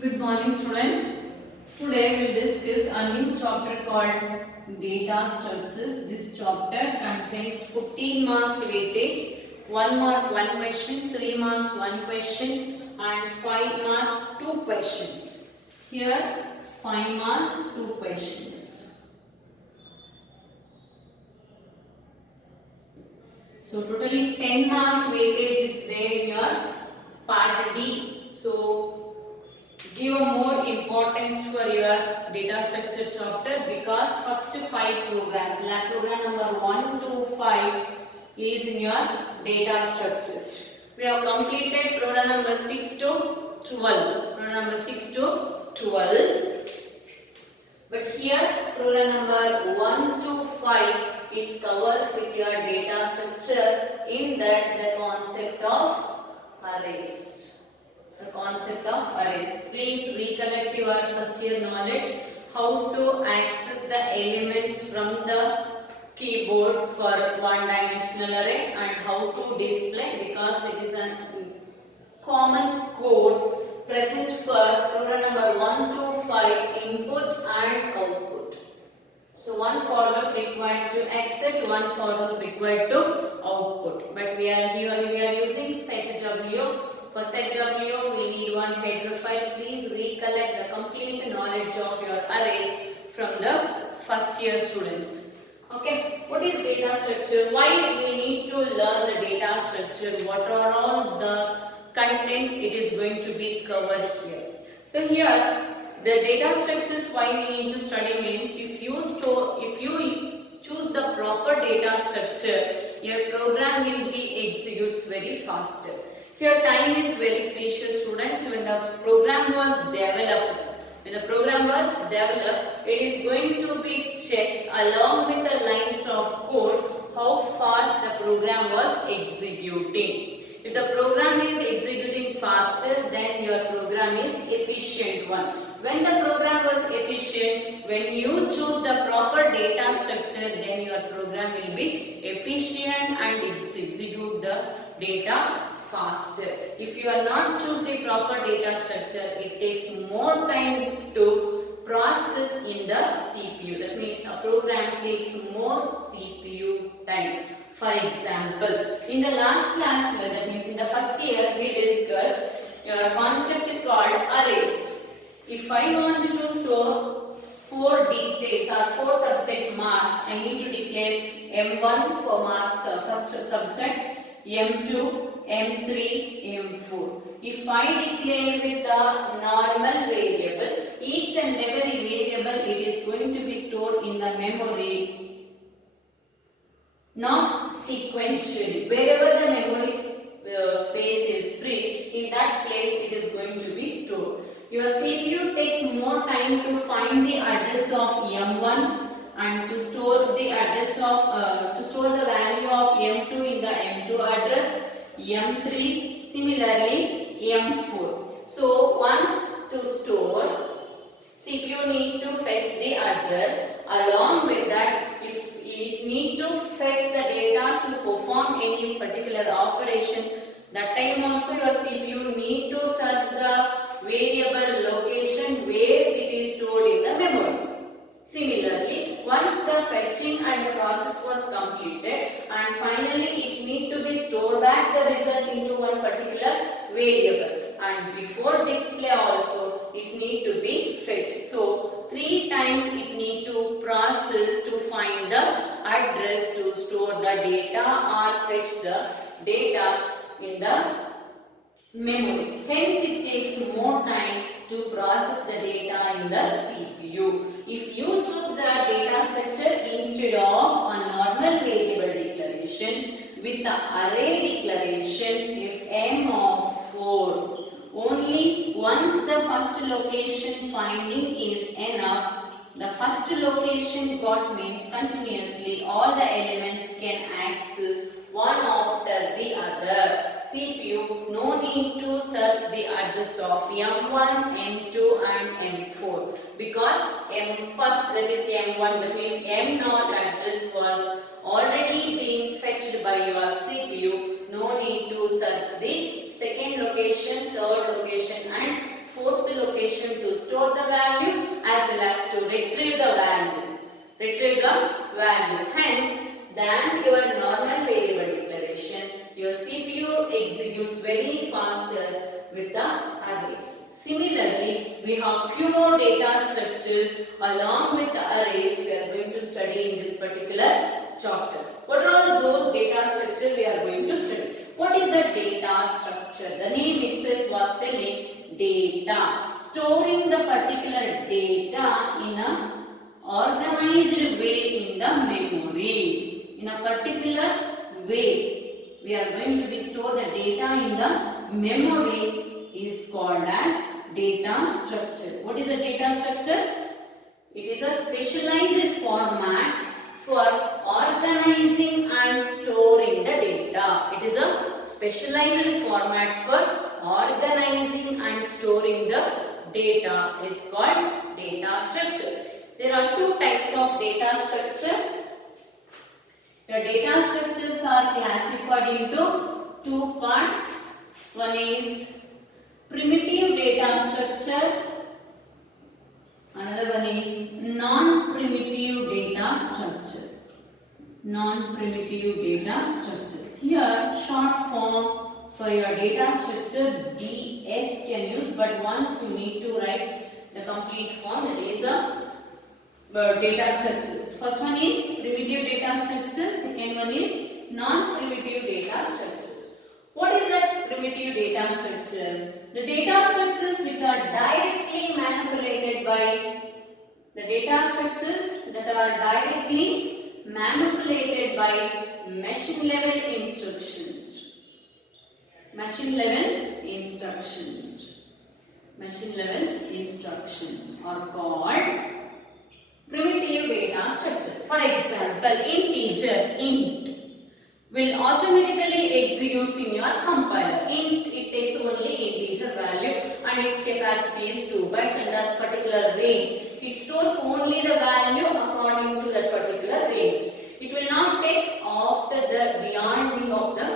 Good morning, students. Today we will discuss a new chapter called Data Structures. This chapter contains 15 marks weightage, 1 mark 1 question, 3 marks 1 question and 5 marks 2 questions. Here 5 marks 2 questions. So totally 10 marks weightage is there in your part D. So give a more importance for your data structure chapter because first 5 programs, lab program number 1 to 5 is in your data structures. We have completed program number 6 to 12. Program number 6 to 12. But here program number 1 to 5 it covers with your data structure, in that the concept of arrays. The concept of arrays. Please recollect your first year knowledge how to access the elements from the keyboard for one dimensional array and how to display, because it is a common code present for program number 1 to 5 input and output. So one for loop required to accept, one for loop required to output. But we are using set W. For set W, we need one header file. Please recollect the complete knowledge of your arrays from the first year students. Okay, what is data structure? Why we need to learn the data structure? What are all the content it is going to be covered here? So here, the data structures why we need to study means if you choose the proper data structure, your program will be executes very faster. Your time is very precious, students. When the program was developed, it is going to be checked along with the lines of code how fast the program was executing. If the program is executing faster, then your program is efficient one. When the program was efficient, when you choose the proper data structure, then your program will be efficient and execute the data faster. If you are not choose the proper data structure, it takes more time to process in the CPU. That means a program takes more CPU time. For example, in the last class, that means in the first year, we discussed your concept called arrays. If I want to store 4 details or 4 subject marks, I need to declare M1 for marks first subject, M2, M3, M4. If I declare with the normal variable, each and every variable it is going to be stored in the memory, not sequentially. Wherever the memory space is free, in that place it is going to be stored. Your CPU takes more time to find the address of M1 and to store the address of the value of M2 in the M2 address, M3, similarly M4. So once to store, CPU need to fetch the address. Along with that, if it need to fetch the data to perform any particular operation, that time also your CPU need to search the variable location where it is stored in the memory. Similarly, once the fetching and process was completed and finally it need to be stored back the result into one particular variable, and before display also it need to be fetched. So 3 times it need to process to find the address to store the data or fetch the data in the memory. Hence it takes more time to process the data in the CPU. If you choose the data structure instead of a normal variable declaration with the array declaration, if M of 4, only once the first location finding is enough, the first location got means continuously all the elements can access one after the other. CPU no need to search the address of M1, M2 and M4 because first that is M1, that means M0 address was already being fetched by your CPU. No need to search the second location, third location and fourth location to store the value as well as to retrieve the value. Hence, than your normal variable declaration, your CPU executes very faster with the arrays. Similarly, we have few more data structures along with the arrays we are going to study in this particular chapter. What are all those data structures we are going to study? What is the data structure? The name itself was telling data. Storing the particular data in a organized way in the memory. In a particular way, we are going to be store the data in the memory is called as data structure. What is a data structure? It is a specialized format for organizing and storing the data. It is a specialized format for organizing and storing the data. It is called data structure. There are two types of data structure. The data structures are classified into two parts. One is primitive data structure. Another one is non-primitive data structure. Non-primitive data structures. Here, short form for your data structure DS can use, but once you need to write the complete form, that is a data structures. First one is primitive data structures. Second one is non-primitive data structures. What is that primitive data structure? The data structures which are directly manipulated by machine level instructions. Machine level instructions are called primitive data structure. For example, integer int will automatically execute in your compiler. Int, it takes only integer value and its capacity is 2 bytes and that particular range. It stores only the value according to that particular range. It will not take after the beyonding of the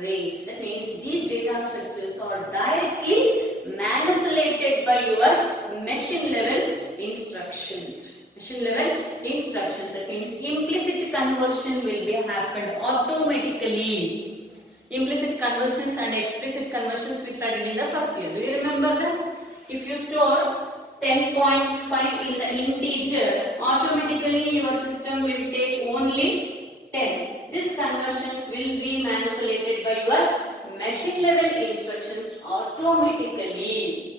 range. That means these data structures are directly manipulated by your machine level instructions. That means implicit conversion will be happened automatically. Implicit conversions and explicit conversions we studied in the first year. Do you remember that? If you store 10.5 in the integer, automatically your system will take only 10. These conversions will be manipulated by your machine level instructions automatically.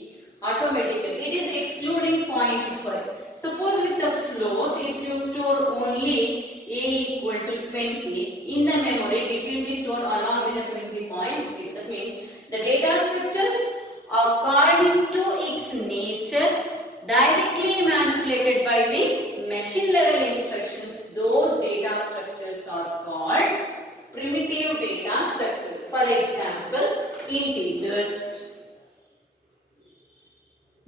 It is excluding 0.5. Suppose with the float, if you store only a equal to 20 in the memory, it will be stored along with the 20.6. That means the data structures according to its nature directly manipulated by the machine level instructions. Those data structures are called primitive data structure. For example, integers.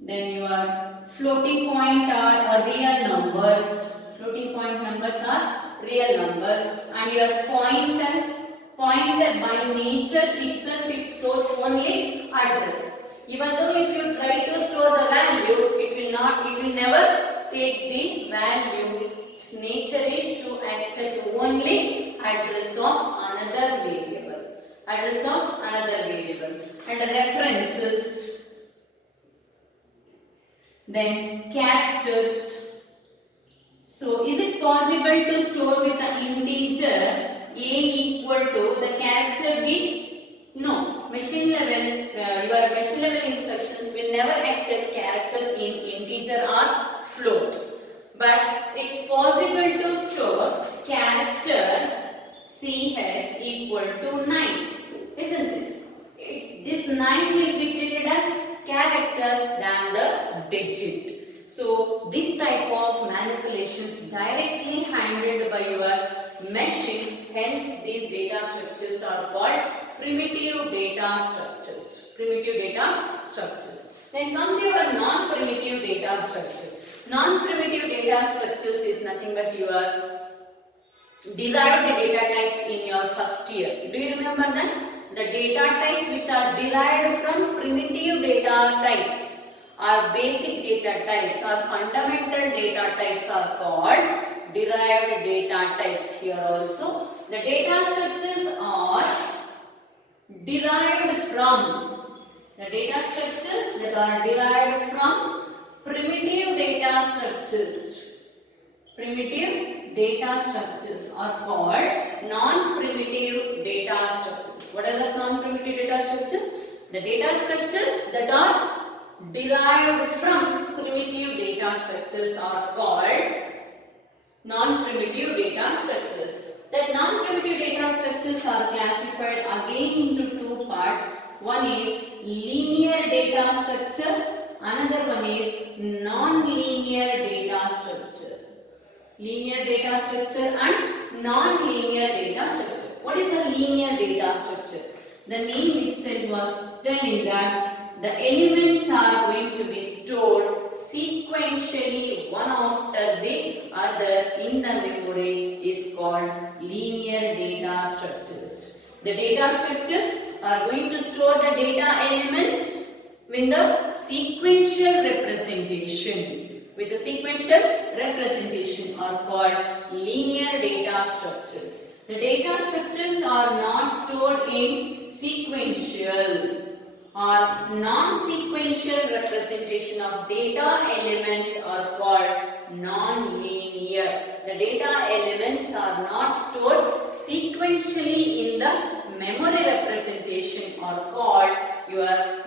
Then your floating point are real numbers. Floating point numbers are real numbers, and your pointer by nature itself it stores only address. Even though if you try to store the value, it will never take the value. Its nature is to accept only address of another variable. And the references. Then characters. So is it possible to store with the integer a equal to the character b? No. Your machine level instructions will never accept characters in integer or float. But it's possible to store character ch equal to 9. Isn't it? This 9 will be treated as character than the digit. So this type of manipulations directly handled by your machine. Hence these data structures are called primitive data structures. Then come to your non-primitive data structure. Non-primitive data structures is nothing but your derived data types in your first year. Do you remember that? The data types which are derived from primitive data types or basic data types or fundamental data types are called derived data types. Here also the data structures are derived from the data structures that are derived from primitive data structures. Primitive data structures are called non-primitive data structures. What are the non-primitive data structures? The data structures that are derived from primitive data structures are called non-primitive data structures. That non-primitive data structures are classified again into two parts. One is linear data structure, another one is non-linear data structure. Linear data structure and non-linear data structure. What is a linear data structure? The name itself was telling that the elements are going to be stored sequentially one after the other in the memory is called linear data structures. The data structures are going to store the data elements with the sequential representation. With the sequential representation are called linear data structures. The data structures are not stored in sequential or non-sequential representation of data elements are called non-linear. The data elements are not stored sequentially in the memory representation are called your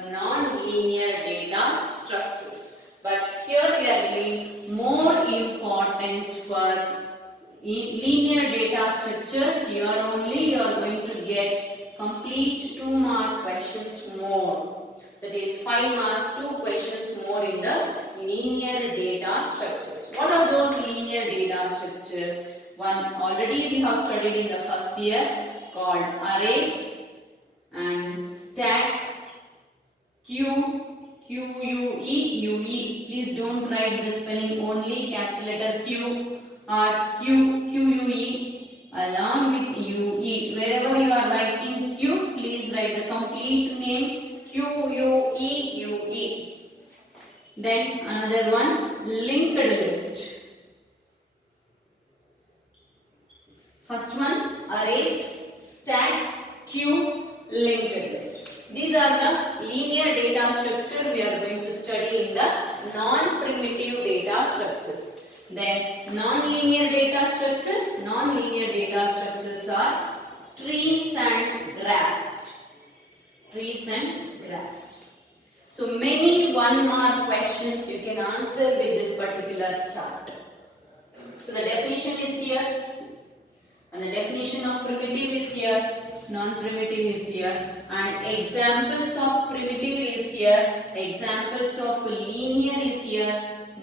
non-linear data structures. But here we are giving more importance for linear data structure. Here only you are going to get complete 2 mark questions more. That is 5 marks, 2 questions more in the linear data structures. What are those linear data structure? One already we have studied in the first year called arrays and stack, queue, QUE. Please don't write the spelling only capital letter Q or QUE along with UE. Wherever you are writing Q, please write the complete name QUE. Then another one, linked list. First one, arrays, stack, queue, linked list. These are the linear data structure we are going to study in the non-primitive data structures. Then non-linear data structure. Non-linear data structures are trees and graphs. Trees and graphs. So many 1 mark questions you can answer with this particular chart. So the definition is here and the definition of primitive is here. Non-primitive is here and examples of primitive is here, examples of linear is here,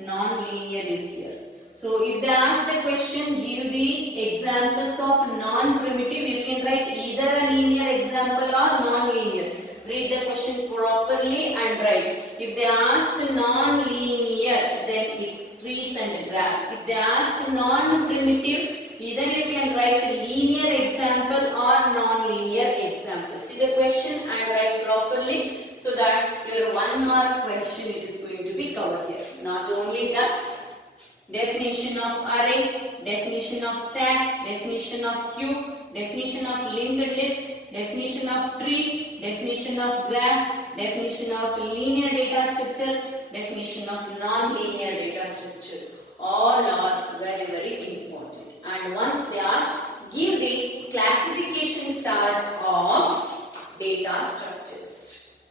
non-linear is here. So if they ask the question, give the examples of non-primitive, you can write either a linear example or non-linear. Read the question properly and write. If they ask non-linear, then it's trees and graphs. If they ask non-primitive, either you can write a linear example or non-linear example. See the question and write properly so that your 1 mark question it is going to be covered here. Not only that, definition of array, definition of stack, definition of queue, definition of linked list, definition of tree, definition of graph, definition of linear data structure, definition of non-linear data structure. All are very, very important. And once they ask, give the classification chart of data structures.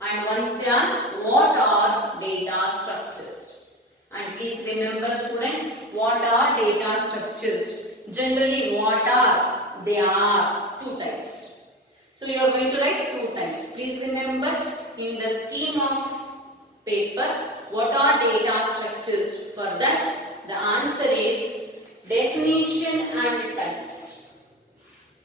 And once they ask, what are data structures? And please remember student, what are data structures? Generally, what are? They are 2 types. So you are going to write 2 types. Please remember in the scheme of paper, what are data structures? For that, the answer is definition and types.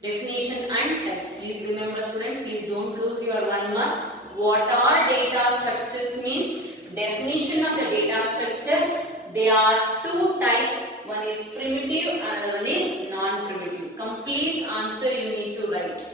Definition and types. Please remember student, please don't lose your 1 mark. What are data structures means definition of the data structure. There are 2 types. One is primitive and one is non-primitive. Complete answer you need to write.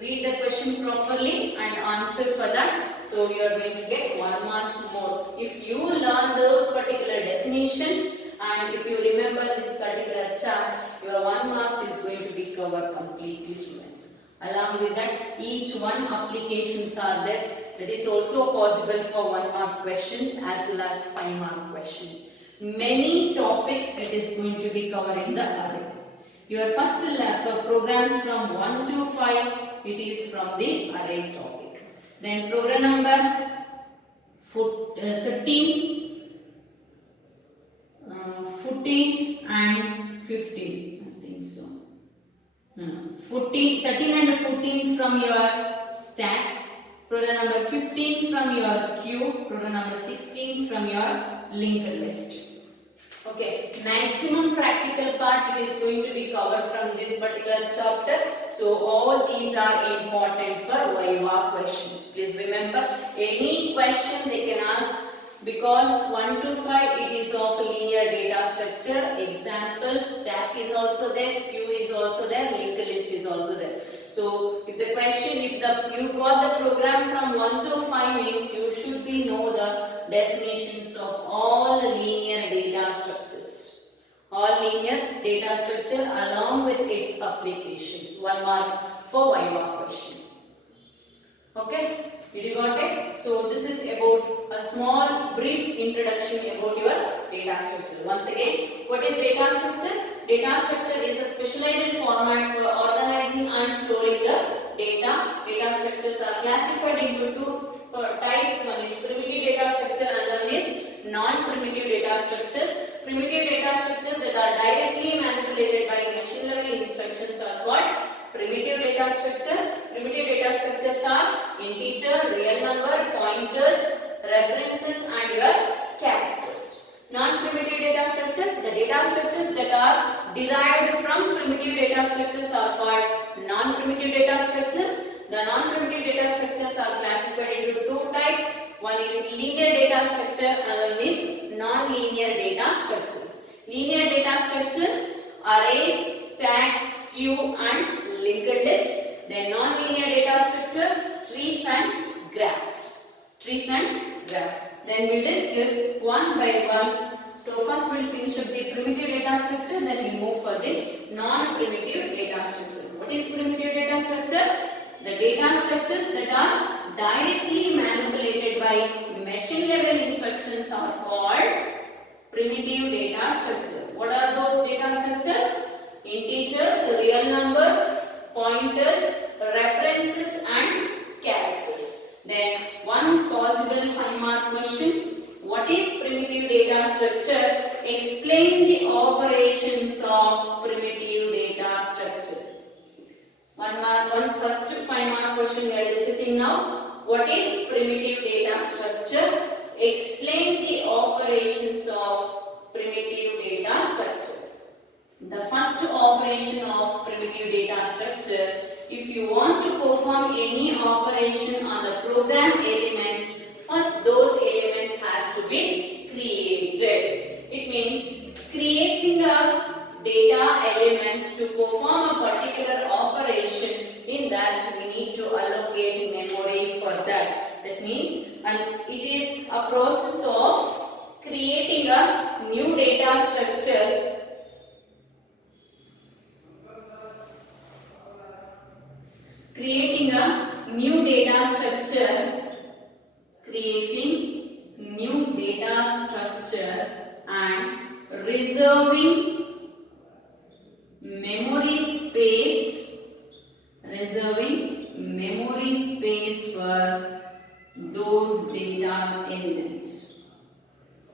Read the question properly and answer for that. So you are going to get 1 marks more. If you learn those particular definitions and if you remember this particular chart, your 1 marks is going to be covered completely, students. Along with that, each one applications are there. That is also possible for 1 mark questions as well as 5 mark question. Many topic it is going to be covered in the array. Your first programs from 1 to 5, it is from the array topic. Then program number 13, 14 and 15, I think so. 13 and 14 from your stack, program number 15 from your queue, program number 16 from your linked list. Okay, maximum practical part is going to be covered from this particular chapter. So all these are important for Viva questions. Please remember, any question they can ask, because 1 to 5 it is of linear data structure. Examples, stack is also there, queue is also there, linked list is also there. So if the question, you got the program from 1 to 5 means you should be know the definitions of all linear data structures. All linear data structure along with its applications. 1 mark for Viva question. Okay, did you got it? So this is about a small brief introduction about your data structure. Once again, what is data structure? Data structure is a specialized format for organizing and storing the data. Data structures are classified into two types. One is primitive data structure and one is non-primitive data structures. Primitive data structures that are directly manipulated by machine level instructions are called primitive data structure. Primitive data structures are integer, real number, pointers, references and your characters. Non-primitive data structure, the data structures that are derived from primitive data structures are called non-primitive data structures. The non-primitive data structures are classified into two types. One is linear data structure and one is non-linear data structures. Linear data structures, arrays, stack, queue and linked list. Then non-linear data structure, trees and graphs. Trees and graphs. Then we'll discuss one by one. So first we'll finish up the primitive data structure, then we move for the non-primitive data structure. What is primitive data structure? The data structures that are directly manipulated by machine level instructions are called primitive data structure. What are those data structures? Integers, real number, pointers, references and characters. Then one possible 5 mark question. What is primitive data structure? Explain the operations of primitive data structure. One first 5 mark question we are discussing now. What is primitive data structure? Explain the operations of primitive data structure. The first operation of primitive data structure, if you want to perform any operation on the program elements, first those elements has to be created. It means creating the data elements to perform a particular operation. In that we need to allocate memory for that. That means, and it is a process of creating a new data structure. Creating a new data structure, and reserving memory space for those data elements.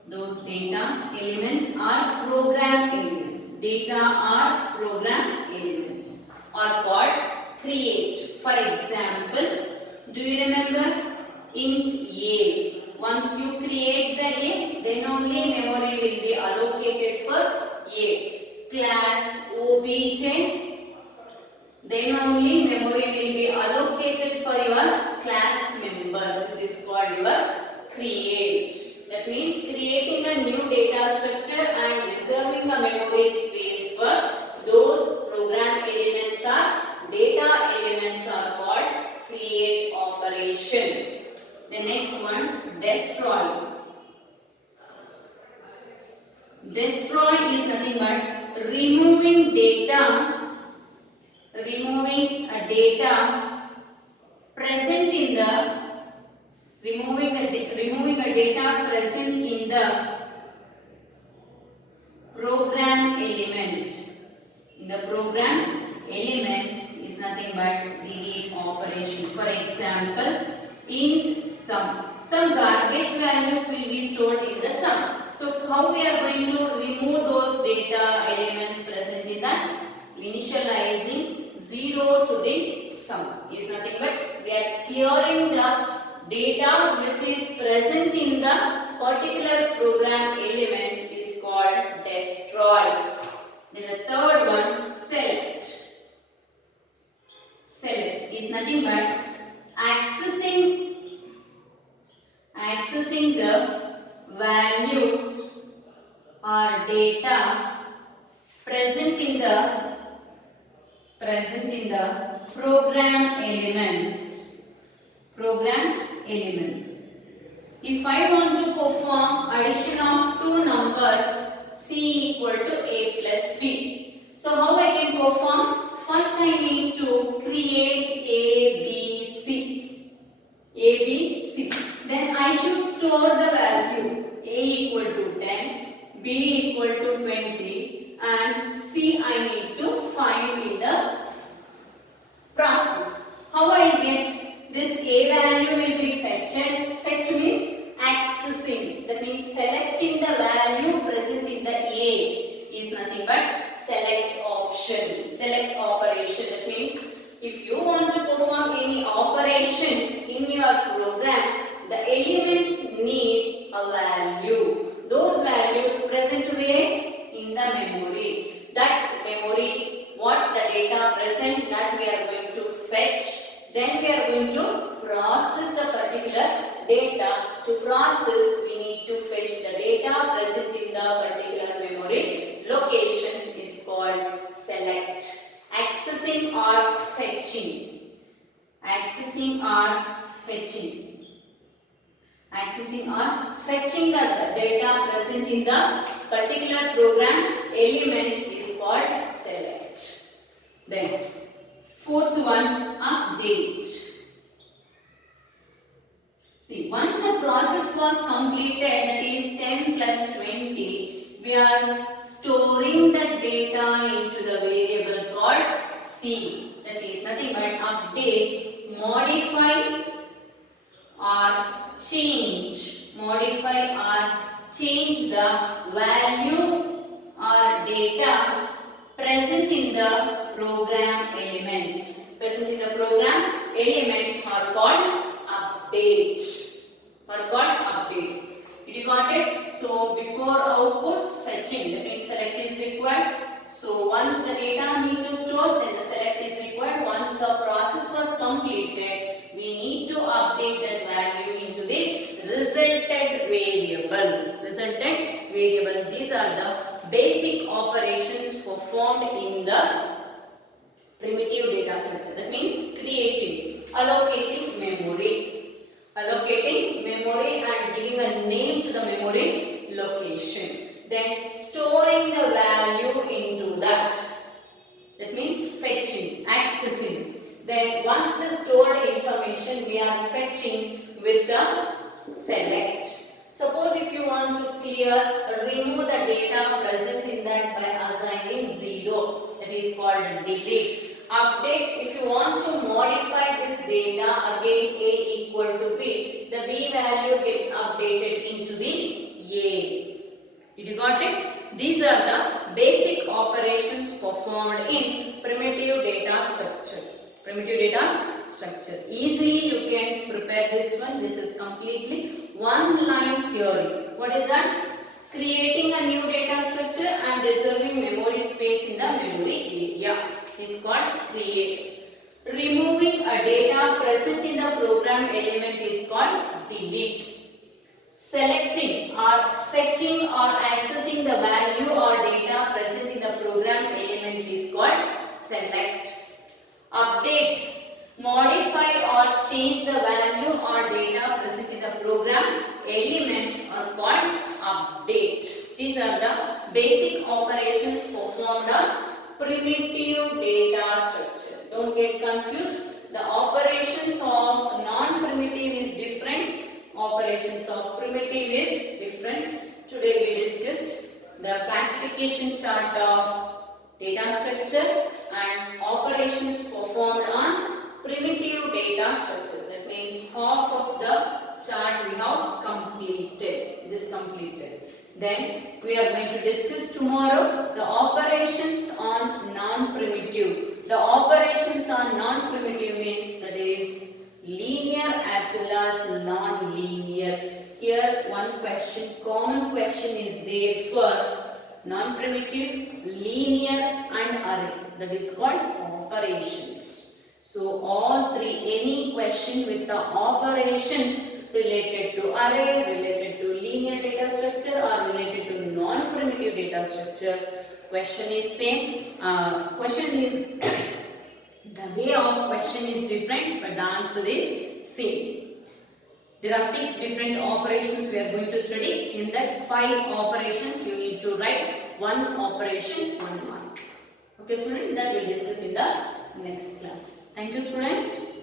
Those data elements are program elements. Data are program elements are called create. For example, do you remember int a? Once you create the a, then only memory will be allocated for a. Class obj, then only memory will be allocated for your class members. This is called your create. That means creating a new data structure and reserving a memory space for those program elements are data elements are called operation. The next one, destroy. Destroy is nothing but removing a data present in the removing a data present in the program element. In the program element is nothing but delete operation. For example, int sum. Some garbage values will be stored in the sum. So how we are going to remove those data elements present in that? Initializing 0 to the sum is nothing but we are clearing the data which is present in the particular program element is called destroy. Then the third one, select. Select is nothing but accessing the values or data present in the program elements. If I want to perform addition of two numbers c equal to a plus b, so how I can perform? First I need to create ABC. Then I should store the value a equal to 10, b equal to 20 and c I need to find in the process. How I get this a value will be fetched. Fetch means accessing. That means selecting the value present in the a is nothing but select option. Select operation. That means if you want to perform any operation in your program, the elements need a value. Those values present where? In the memory. That memory, what the data present, that we are going to fetch. Then we are going to process the particular data. To process, we need to fetch the data present in the particular memory location is called select. Accessing or fetching. Accessing or fetching the data present in the particular program element is called select. Then fourth one, update. See, once the process was completed, that is 10 plus 20, we are storing the data into the variable called c. That is nothing but update, modify or change. Modify or change the value or data present in the program element. Present in the program element are called update. Did you got it? So before output, fetching. That means select is required. So once the data need to store, then the select is required. Once the process was completed, we need to update that value into the resulted variable. These are the basic operations performed in the primitive data structure. That means creating, allocating memory and giving a name to the memory location. Then storing the value into that. That means fetching, accessing. Then once the stored information we are fetching with the select. Suppose if you want to remove the data present in that by assigning 0, that is called delete. Update, if you want to modify this data, again a equal to b, the b value gets updated into the a. Did you got it? These are the basic operations performed in primitive data structure. Easily you can prepare this one. This is completely one line theory. What is that? Creating a new data structure and reserving memory space in the memory area is called create. Removing a data present in the program element is called delete. Selecting or fetching or accessing the value or data present in the program element is called select. Update, modify or change the value element are called update. These are the basic operations performed on primitive data structure. Don't get confused. The operations of non-primitive is different. Operations of primitive is different. Today we discussed the classification chart of data structure and operations performed on primitive data structures. That means half of the chart we have completed. This completed. Then we are going to discuss tomorrow the operations on non-primitive. The operations on non-primitive means that is linear as well as non-linear. Here one question, common question is there for non-primitive, linear and array. That is called operations. So all three, any question with the operations related to array, related to linear data structure or related to non-primitive data structure, question is same. Question is the way of question is different, but the answer is same. There are 6 different operations we are going to study. In that 5 operations you need to write 1 operation, 1 mark. Okay students, that we will discuss in the next class. Thank you students.